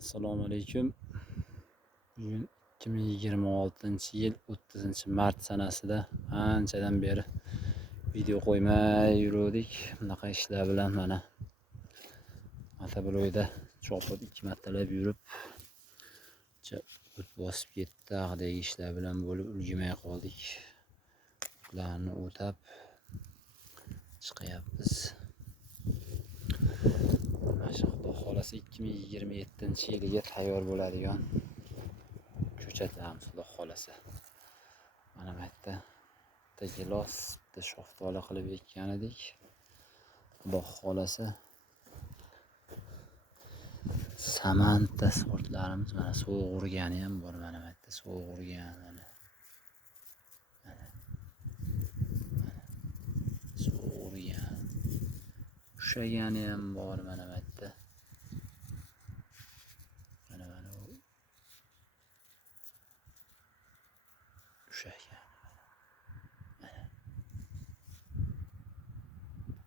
Assalomu alaykum. Bugun 2026-yil 30-mart sanasida anchadan beri video qo'ymay yurdik. Bunaqa ishlar bilan mana motoblogda chopib 2 martalab yurib o't bosib ketdi. Haqdagi ishlar bilan bo'lib ulgurmay qoldik. O'tlarni o'tab chiqyapmiz. Xudo xolasa 2027-yilga tayyor bo'ladigan ko'chatlarimiz xudo xolasa. Mana bu yerda gilos, shoftoli qilib ekkan edik. Xudo xolasa samanta sortlarimiz mana sovuq urgani ham bor. Mana bu yerda sovuq urgan mana. Sovuq urgan. Ushagani ham bor mana bu yerda. Mana ushagan.